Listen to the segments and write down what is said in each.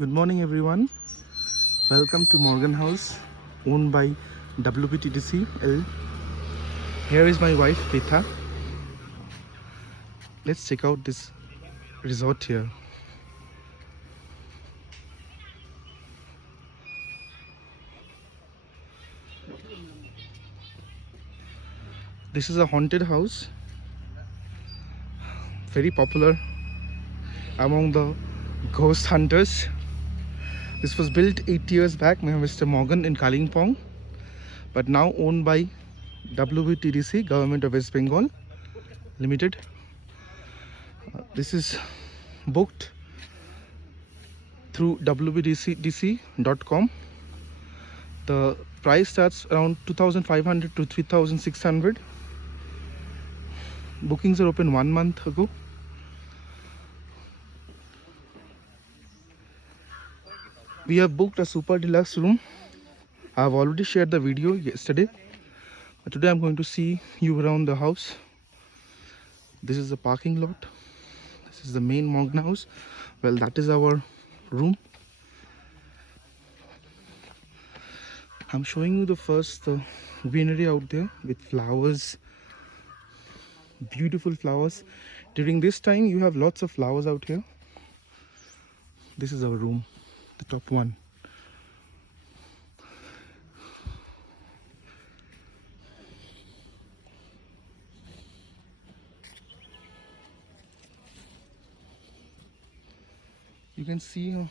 Good morning, everyone. Welcome to Morgan House, owned by WPTDC L. Here is my wife, Petha. Let's check out this resort here. This is a haunted house, very popular among the ghost hunters. This was built 8 years back by Mr. Morgan in Kalimpong, but now owned by WPTDC, Government of West Bengal Limited. This is booked through wptdc.com. The price starts around 2,500 to 3,600. Bookings are open 1 month ago. We have booked a super deluxe room. I have already shared the video yesterday. But today I'm going to see you around the house. This is the parking lot. This is the main Morgan house. Well, that is our room. I'm showing you the first greenery out there with flowers, beautiful flowers. During this time you have lots of flowers out here. This is our room, the top one. You can see a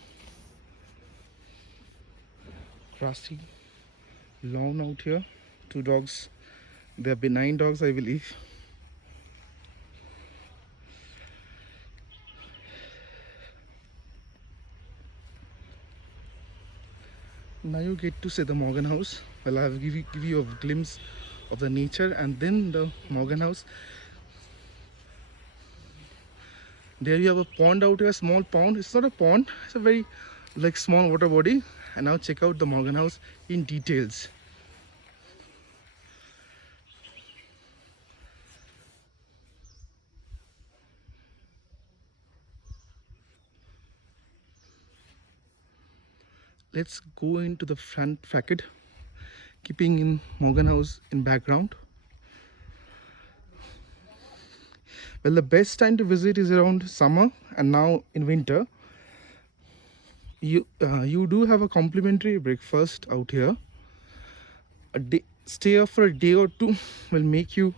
grassy lawn out here. 2 dogs. They are benign dogs, I believe. Now you get to see the Morgan house. Well, I will give you a glimpse of the nature and then the Morgan house. There you have a pond out here, a small pond. It's not a pond, it's a very small water body. And now check out the Morgan house in details. Let's go into the front facade, keeping in Morgan house in background. Well, the best time to visit is around summer and now in winter. You do have a complimentary breakfast out here. Stay for a day or two will make you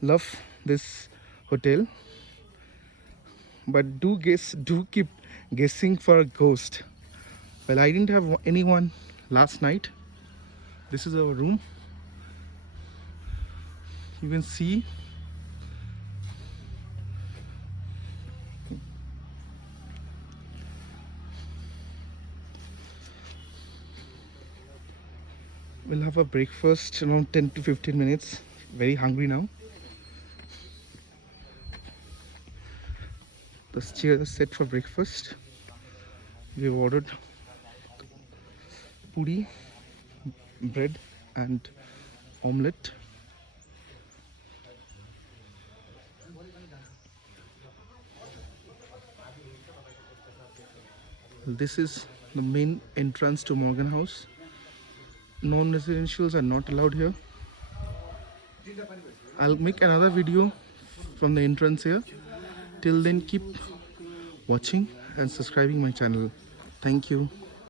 love this hotel. But do keep guessing for a ghost. Well, I didn't have anyone last night. This is our room. You can see we'll have a breakfast around 10 to 15 minutes. Very hungry now. The chair is set for breakfast. We have ordered puri, bread and omelette. This is the main entrance to Morgan house. Non-residentials are not allowed here. I'll make another video from the entrance here. Till then, keep watching and subscribing my channel. Thank you.